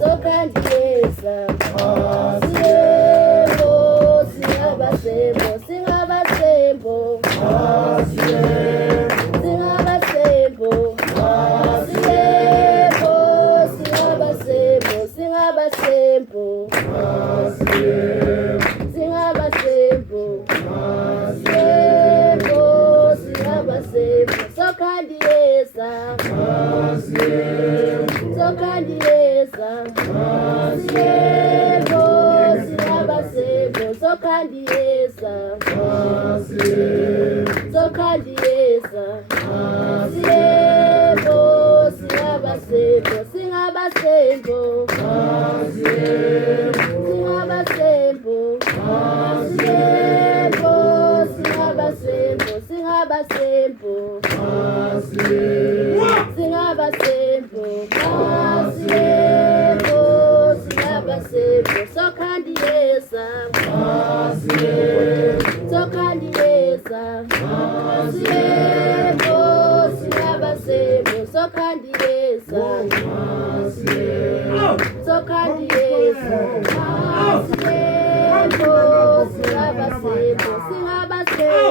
Zokandiyeza Singabasebo Singabasebo Singabasebo Singabasebo Singabasebo Singabasebo Singabasebo Zokandiyeza Zokandiyeza Singabasebo Zokandiyeza Zokandiyeza Singabasebo Singabasebo Singabasebo Singabasebo Singabasebo Singabasebo Singabasebo Zokandiyeza Zokandiyeza Singabasebo Zokandiyeza Zokandiyeza Singabasebo Singabasebo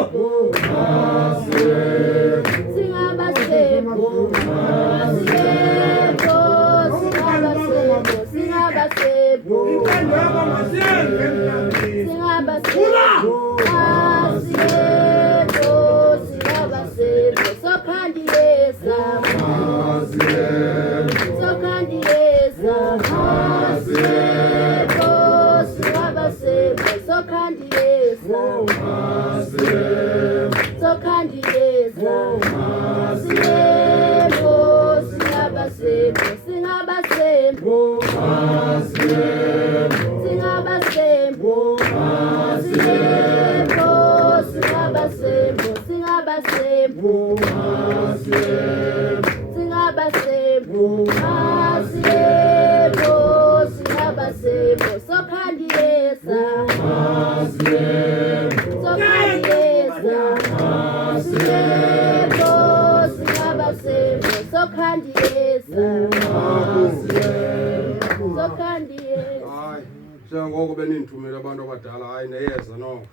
Singabasebo Singabasebo Zokandiyeza Zokandiyeza Singabasebo Zokandiyeza Zokandiyeza Singabasebo Singabasebo Singabasebo Singabasebo Singabasebo Singabasebo Singabasebo Zokandiyeza Zokandiyeza Singabasebo Zokandiyeza Zokandiyeza Hayi njengoko benindithumela abantu abadala hayi neyeza noko